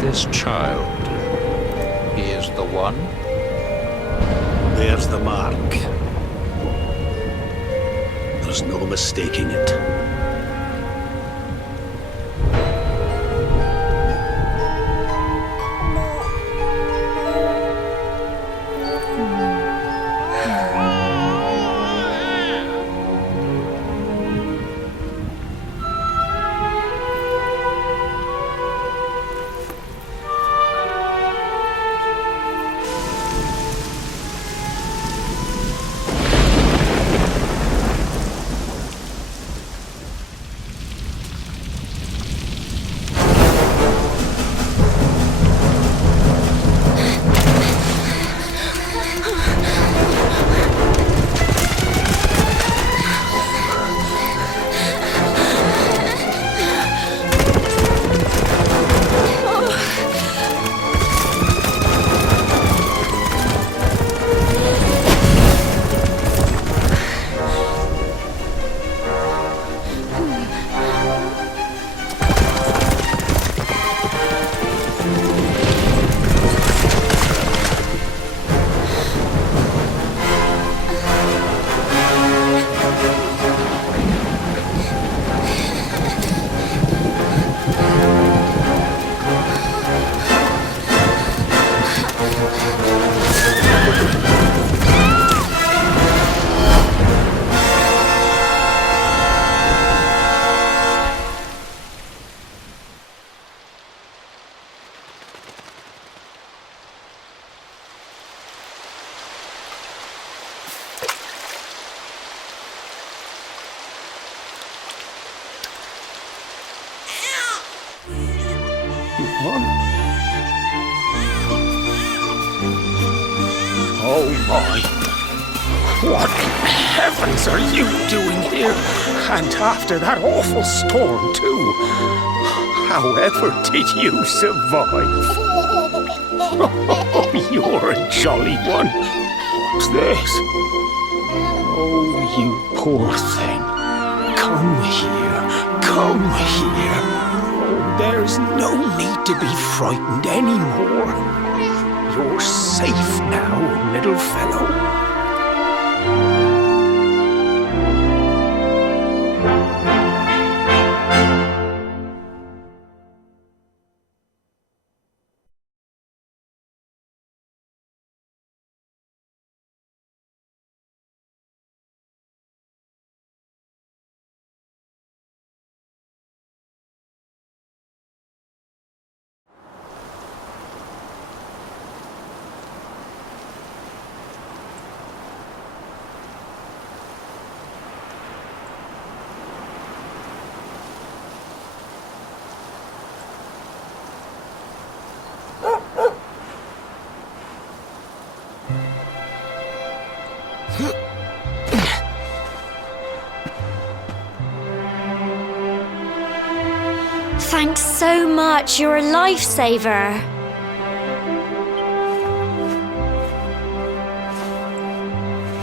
This child, he is the one? There's the mark. There's no mistaking it. Oh my! What in heavens are you doing here? And after that awful storm, too. However did you survive? Oh, you're a jolly one. What's this? Oh, you poor thing. Come here. Come here. Oh, there's no need to be frightened anymore. You're safe now, little fellow. Thanks so much, you're a lifesaver.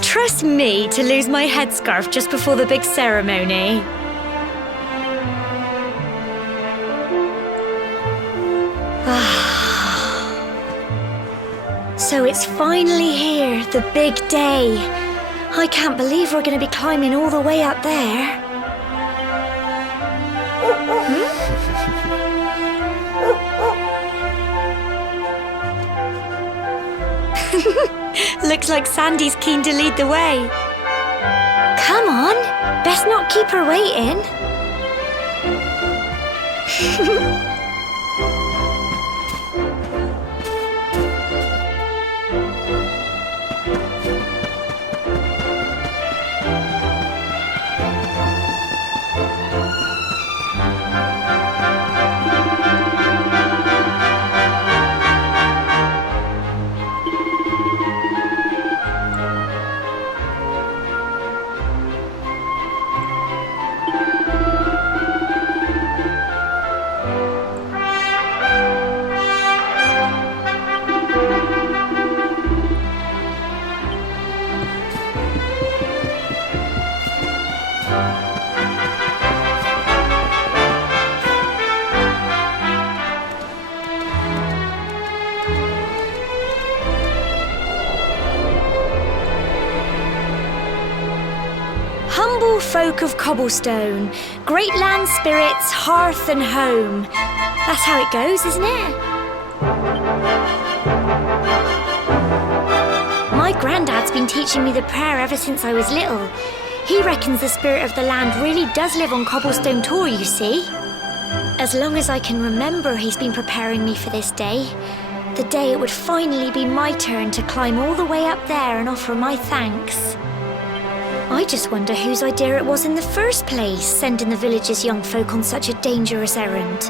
Trust me to lose my headscarf just before the big ceremony. So it's finally here, the big day. I can't believe we're going to be climbing all the way up there. Looks like Sandy's keen to lead the way. Come on, best not keep her waiting. folk of Cobblestone, great land spirits, hearth and home. That's how it goes, isn't it? My granddad's been teaching me the prayer ever since I was little. He reckons the spirit of the land really does live on Cobblestone Tor, you see. As long as I can remember, he's been preparing me for this day. The day it would finally be my turn to climb all the way up there and offer my thanks. I just wonder whose idea it was in the first place, sending the village's young folk on such a dangerous errand.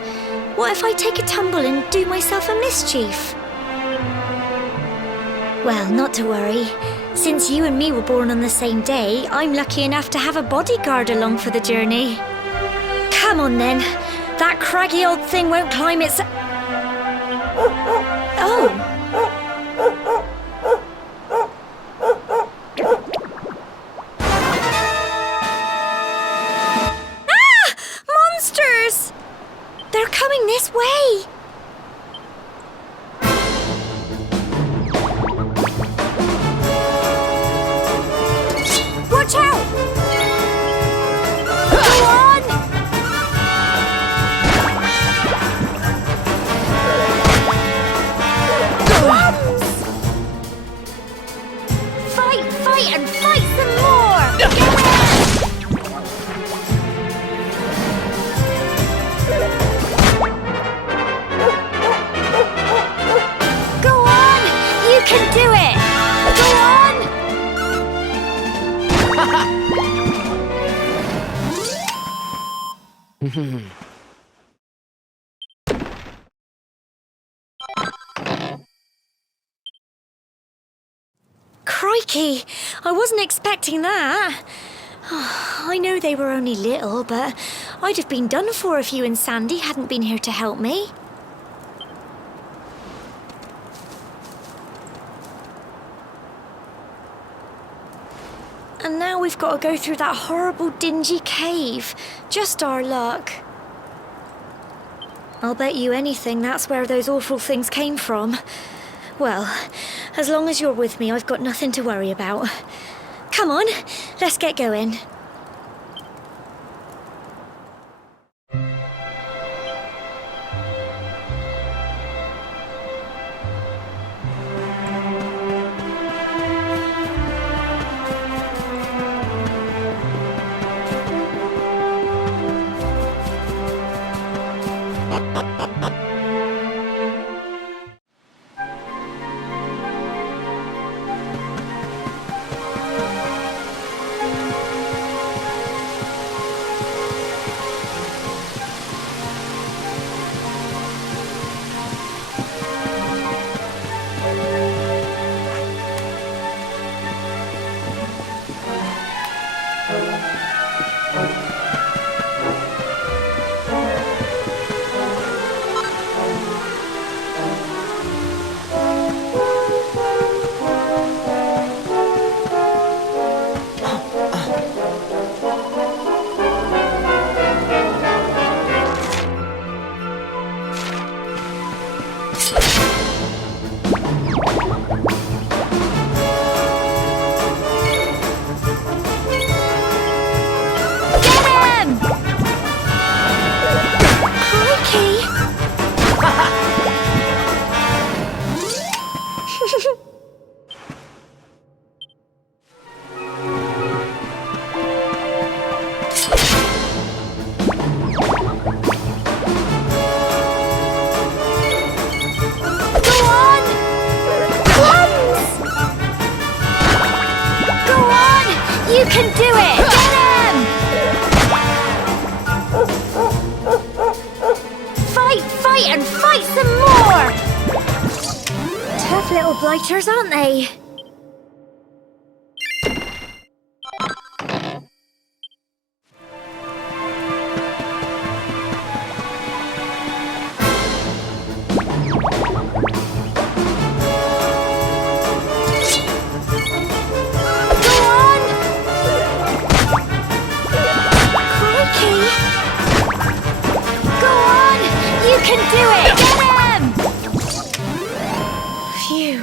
What if I take a tumble and do myself a mischief? Well, not to worry. Since you and me were born on the same day, I'm lucky enough to have a bodyguard along for the journey. Come on then. That craggy old thing won't climb its... Oh! Ah! Monsters! They're coming this way! Watch out! Go on! Fight and fight some more! Get in! Go on! You can do it! Go on! Crikey! I wasn't expecting that. I know they were only little, but I'd have been done for if you and Sandy hadn't been here to help me. And now we've got to go through that horrible, dingy cave. Just our luck. I'll bet you anything that's where those awful things came from. Well, as long as you're with me, I've got nothing to worry about. Come on, let's get going. You can do it! Get him! Fight and fight some more! Tough little blighters, aren't they? You can do it! Get him! Phew.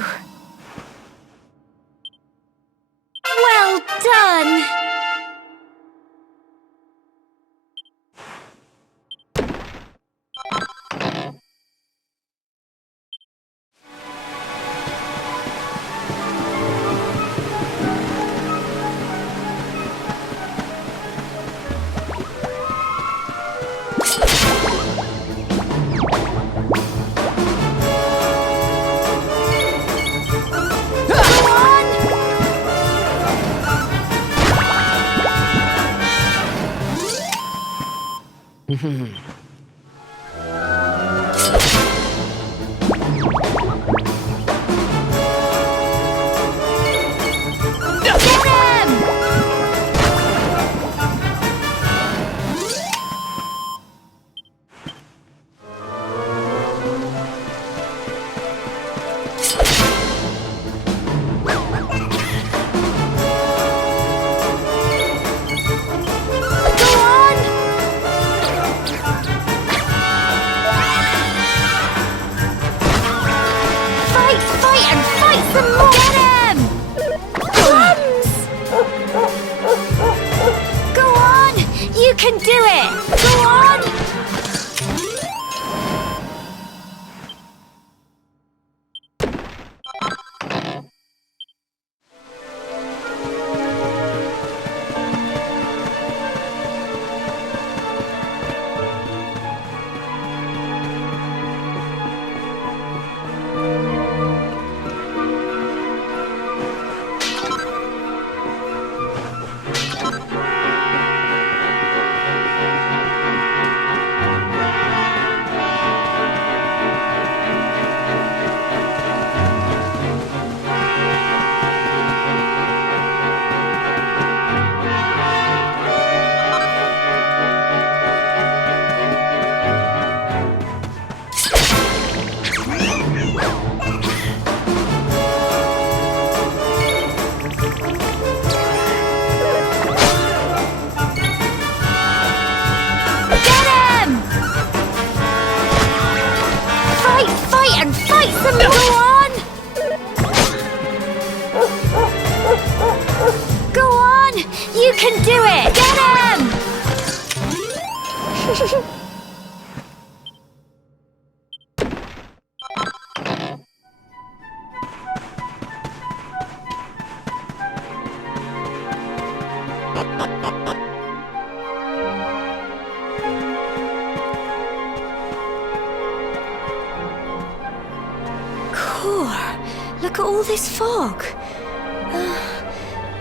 Look at all this fog.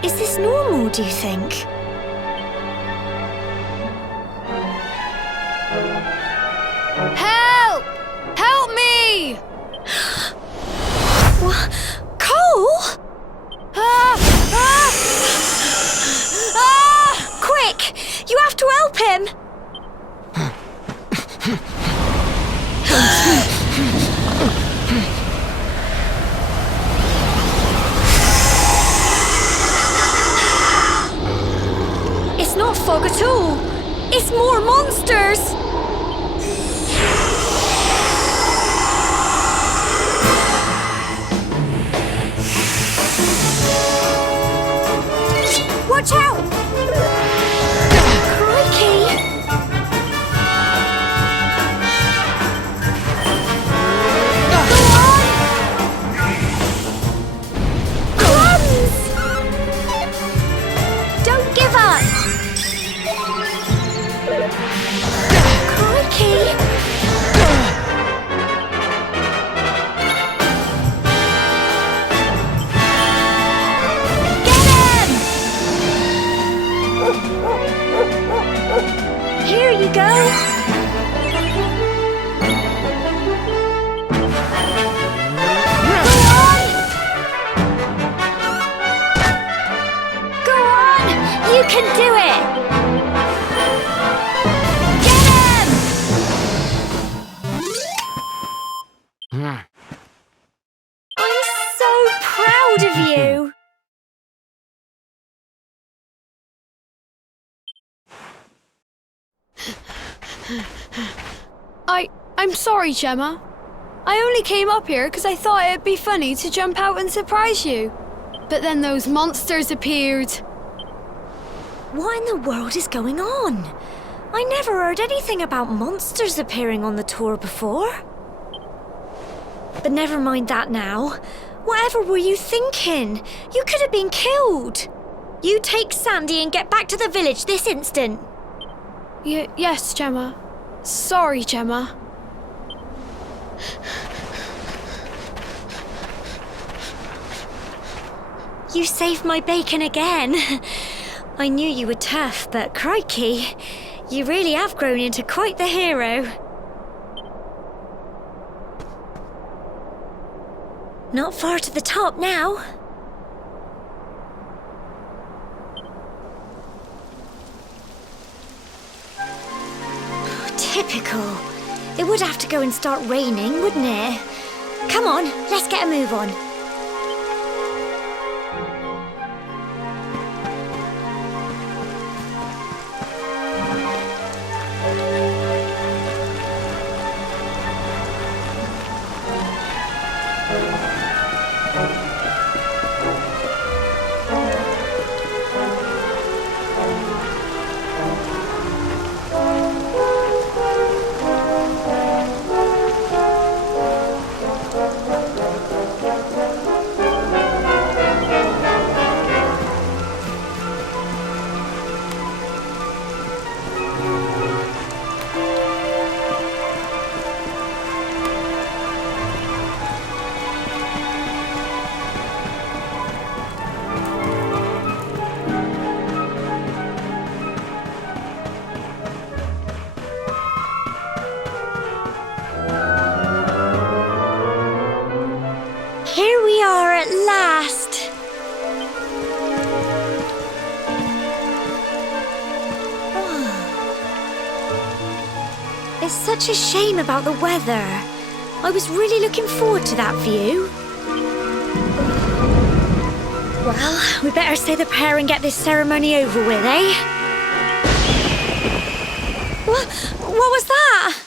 Is this normal, do you think? Help! Help me! Cole? Quick! You have to help him! It's not fog at all. It's more monsters. Watch out! Crikey! Go on! Crumbs! Don't give up! Crikey! Here you go. Go on! You can do it! Get him! I'm so proud of you. I'm sorry, Gemma. I only came up here because I thought it'd be funny to jump out and surprise you. But then those monsters appeared. What in the world is going on? I never heard anything about monsters appearing on the tour before. But never mind that now. Whatever were you thinking? You could have been killed. You take Sandy and get back to the village this instant. Yes, Gemma. Sorry, Gemma. You saved my bacon again. I knew you were tough, but crikey, You really have grown into quite the hero. Not far to the top now. Typical. It would have to go and start raining, wouldn't it? Come on, let's get a move on. Here we are at last. It's such a shame about the weather. I was really looking forward to that view. Well, we better say the prayer and get this ceremony over with, eh? What was that?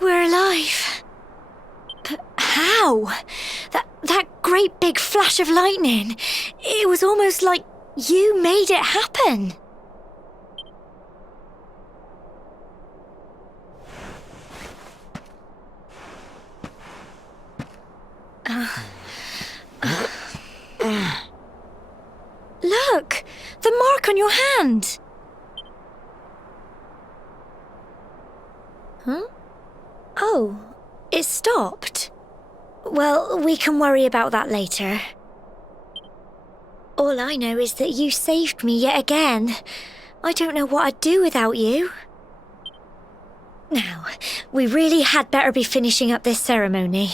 We're alive. But how? That great big flash of lightning. It was almost like you made it happen. Look! The mark on your hand! Huh? Oh, it stopped. Well, we can worry about that later. All I know is that you saved me yet again. I don't know what I'd do without you. Now, we really had better be finishing up this ceremony.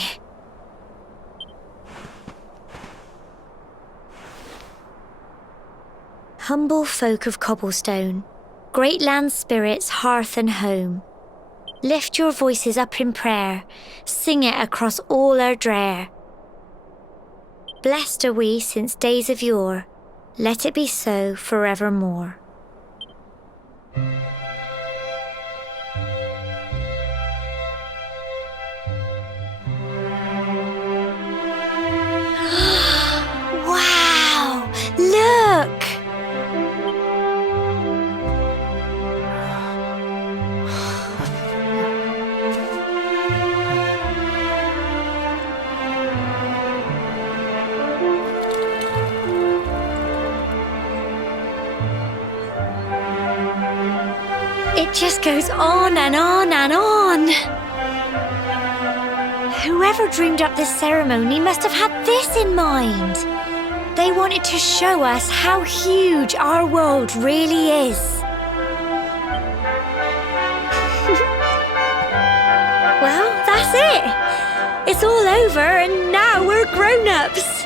Humble folk of Cobblestone, great land spirits, hearth and home, lift your voices up in prayer, sing it across all our drear. Blessed are we since days of yore, let it be so forevermore. Wow! Look! It just goes on and on and on. Whoever dreamed up this ceremony must have had this in mind. They wanted to show us how huge our world really is. Well, that's it. It's all over and now we're grown-ups.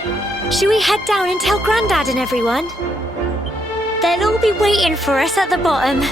Shall we head down and tell Grandad and everyone? They'll all be waiting for us at the bottom.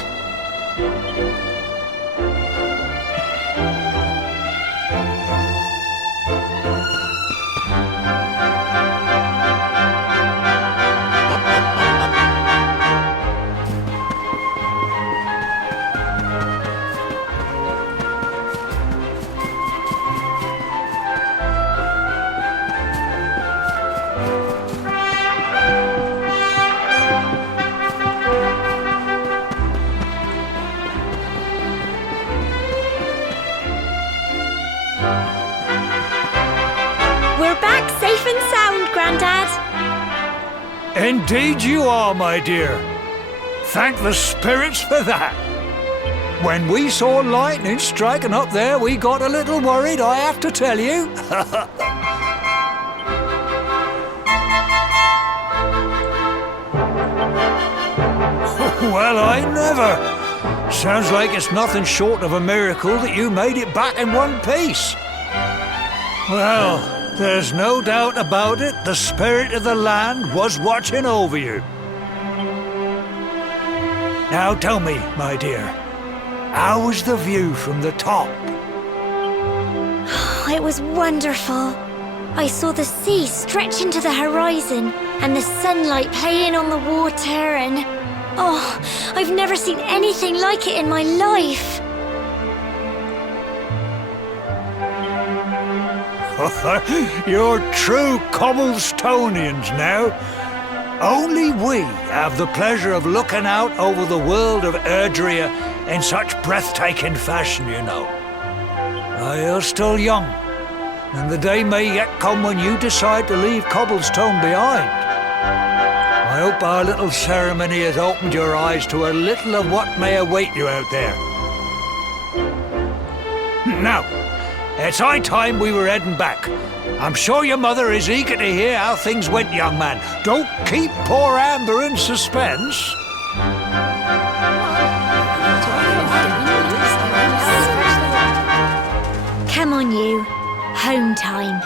We're back safe and sound, Grandad. Indeed you are, my dear. Thank the spirits for that. When we saw lightning striking up there, we got a little worried, I have to tell you. Well, I never. Sounds like it's nothing short of a miracle that you made it back in one piece. Well, there's no doubt about it, the spirit of the land was watching over you. Now tell me, my dear, how was the view from the top? It was wonderful. I saw the sea stretch into the horizon and the sunlight playing on the water and... Oh, I've never seen anything like it in my life. You're true Cobblestonians now. Only we have the pleasure of looking out over the world of Erdrea in such breathtaking fashion, you know. You're still young, and the day may yet come when you decide to leave Cobblestone behind. I hope our little ceremony has opened your eyes to a little of what may await you out there. Now, it's high time we were heading back. I'm sure your mother is eager to hear how things went, young man. Don't keep poor Amber in suspense. Come on, you. Home time.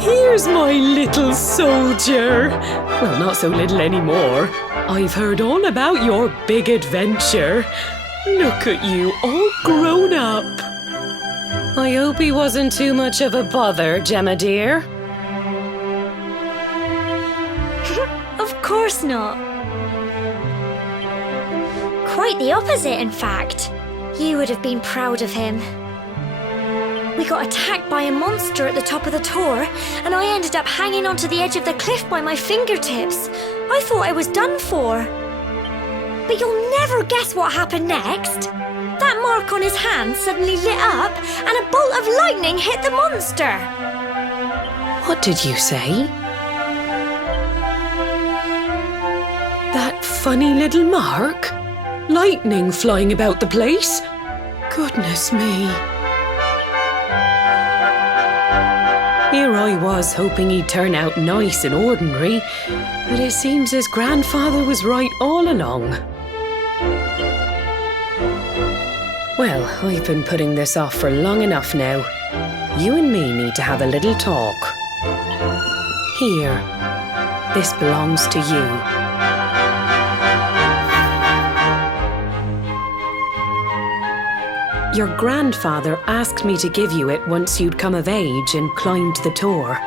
Here's my little soldier. Well, not so little anymore. I've heard all about your big adventure. Look at you, all grown up. I hope he wasn't too much of a bother, Gemma dear. Of course not. Quite the opposite, in fact. You would have been proud of him. We got attacked by a monster at the top of the tower, and I ended up hanging onto the edge of the cliff by my fingertips. I thought I was done for. But you'll never guess what happened next. That mark on his hand suddenly lit up, and a bolt of lightning hit the monster. What did you say? That funny little mark? Lightning flying about the place? Goodness me. Here I was hoping he'd turn out nice and ordinary, but it seems his grandfather was right all along. Well, I've been putting this off for long enough now. You and me need to have a little talk. Here, this belongs to you. Your grandfather asked me to give you it once you'd come of age and climbed the tower.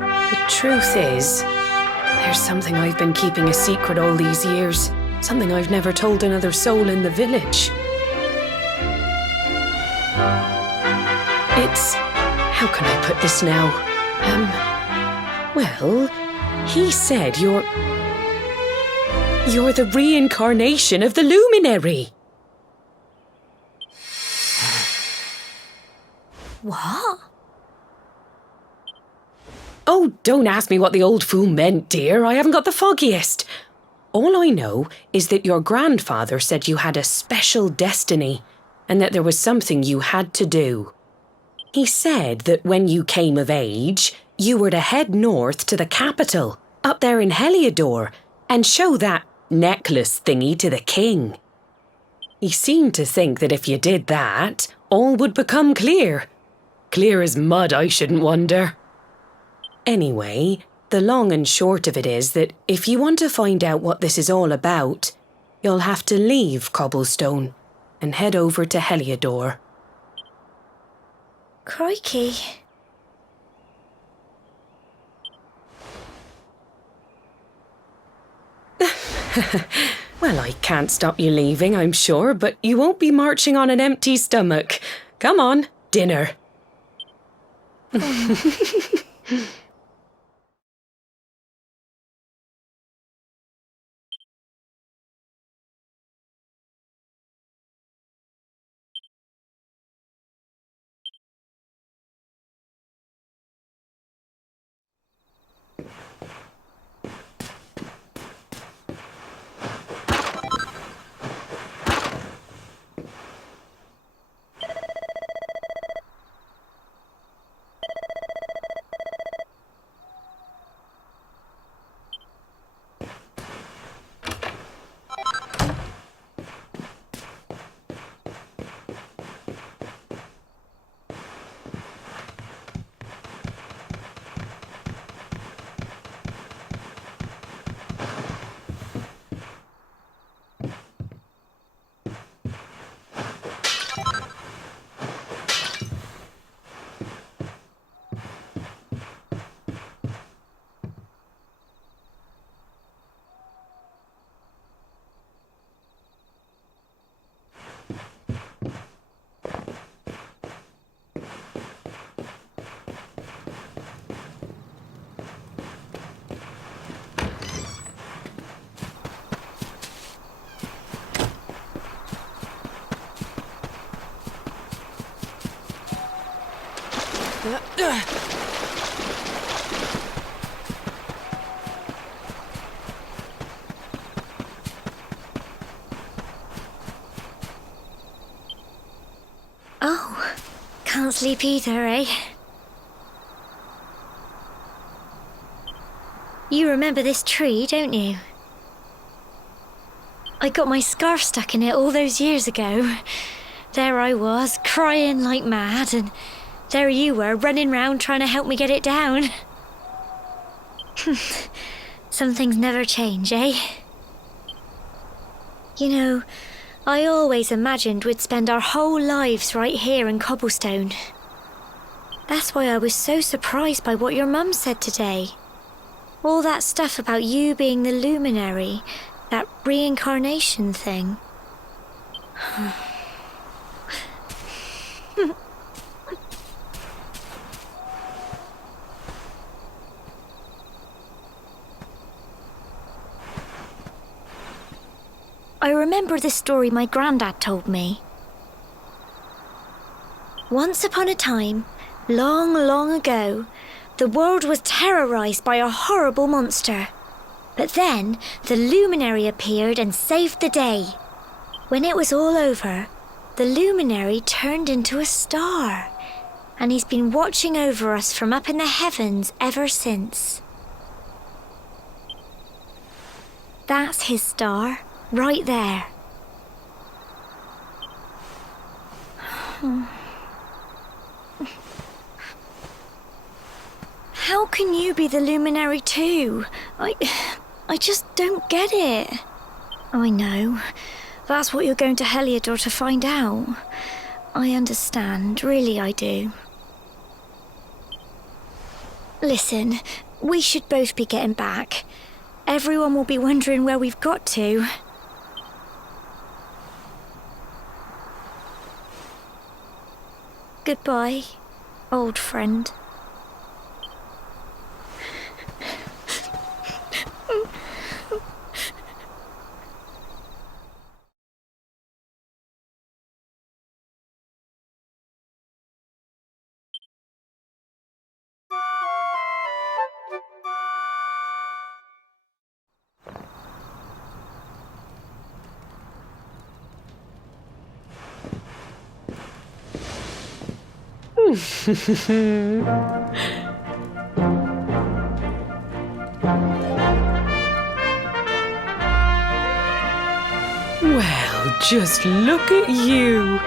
The truth is, there's something I've been keeping a secret all these years. Something I've never told another soul in the village. It's... how can I put this now? Well, he said you're the reincarnation of the luminary. What? Oh, don't ask me what the old fool meant, dear. I haven't got the foggiest. All I know is that your grandfather said you had a special destiny and that there was something you had to do. He said that when you came of age, you were to head north to the capital, up there in Heliodor, and show that necklace thingy to the king. He seemed to think that if you did that, all would become clear. Clear as mud, I shouldn't wonder. Anyway, the long and short of it is that if you want to find out what this is all about, you'll have to leave Cobblestone and head over to Heliodor. Crikey. Well, I can't stop you leaving, I'm sure, but you won't be marching on an empty stomach. Come on, dinner. can't sleep either, eh? You remember this tree, don't you? I got my scarf stuck in it all those years ago. There I was, crying like mad, and there you were, running round trying to help me get it down. Some things never change, eh? You know, I always imagined we'd spend our whole lives right here in Cobblestone. That's why I was so surprised by what your mum said today. All that stuff about you being the luminary, that reincarnation thing. I remember the story my granddad told me. Once upon a time, long, long ago, the world was terrorized by a horrible monster. But then, the luminary appeared and saved the day. When it was all over, the luminary turned into a star. And he's been watching over us from up in the heavens ever since. That's his star. Right there. How can you be the luminary too? I just don't get it. I know. That's what you're going to Heliodor to find out. I understand, really I do. Listen, we should both be getting back. Everyone will be wondering where we've got to. Goodbye, old friend. Well, just look at you.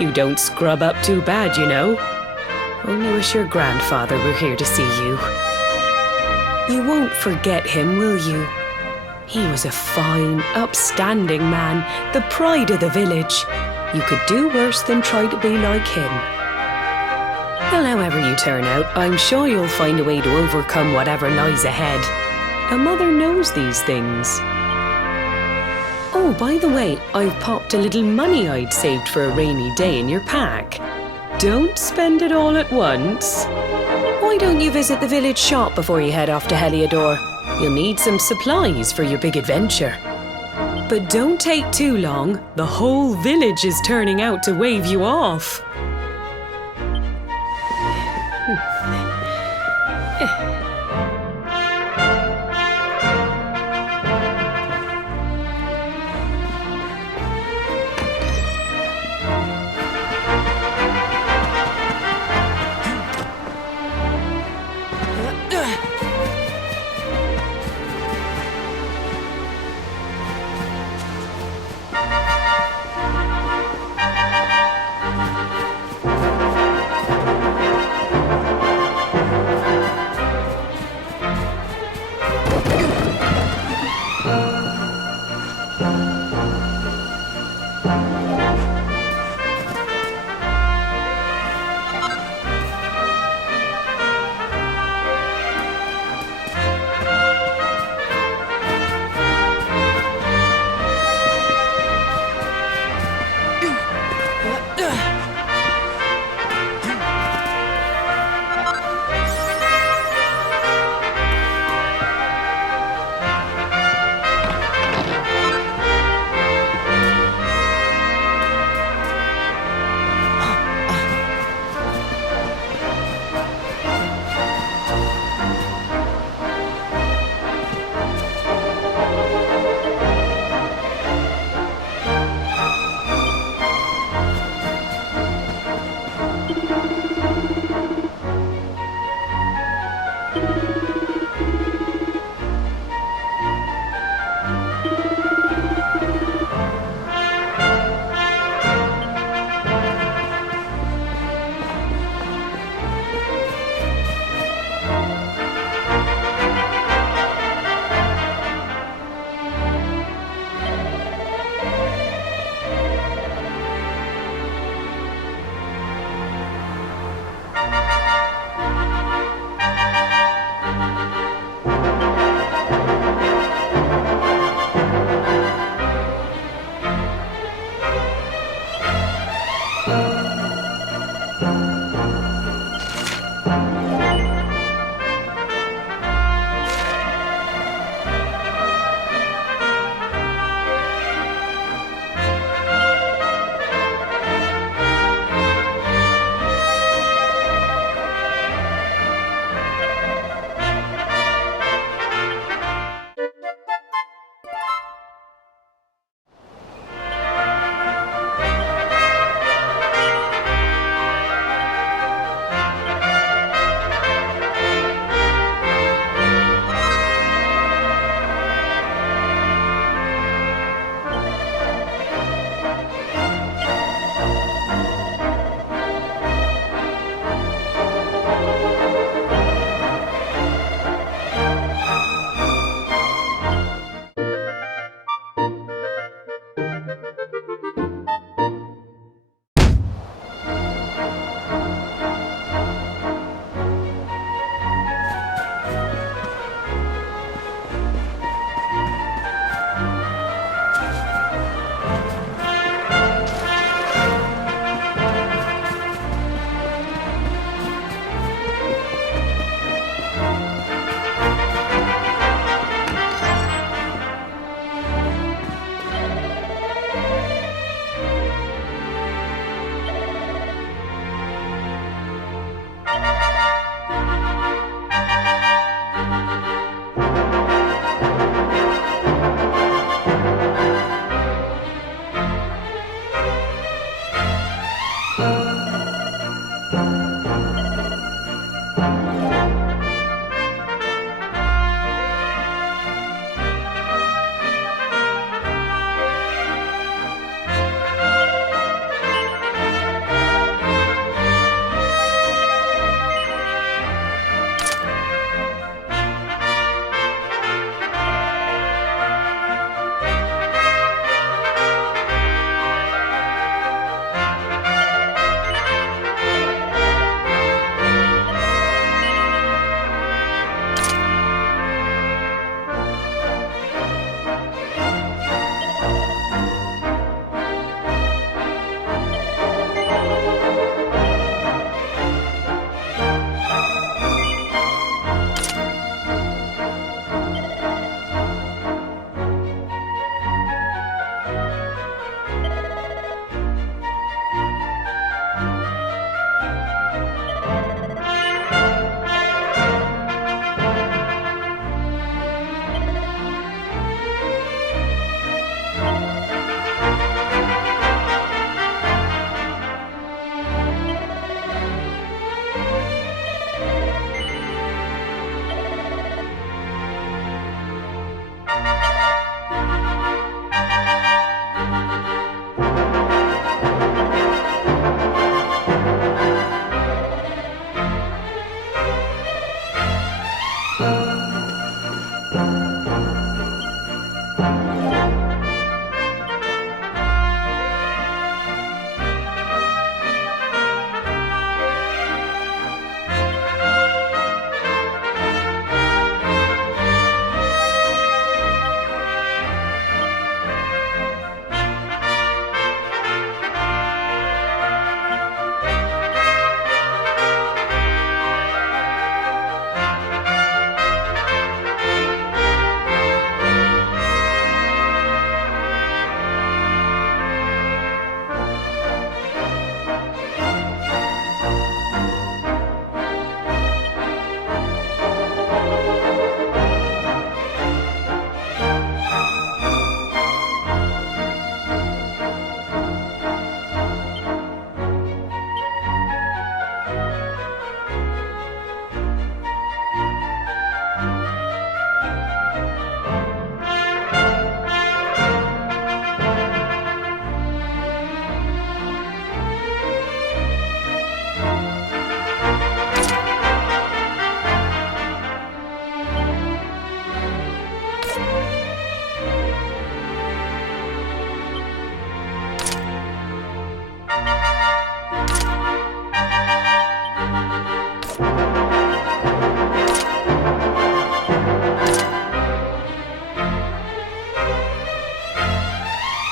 You don't scrub up too bad, you know. Only wish your grandfather were here to see you. You won't forget him, will you? He was a fine, upstanding man, the pride of the village. You could do worse than try to be like him. Well, however you turn out, I'm sure you'll find a way to overcome whatever lies ahead. A mother knows these things. Oh, by the way, I've popped a little money I'd saved for a rainy day in your pack. Don't spend it all at once. Why don't you visit the village shop before you head off to Heliodor? You'll need some supplies for your big adventure. But don't take too long. The whole village is turning out to wave you off.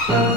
Thank you.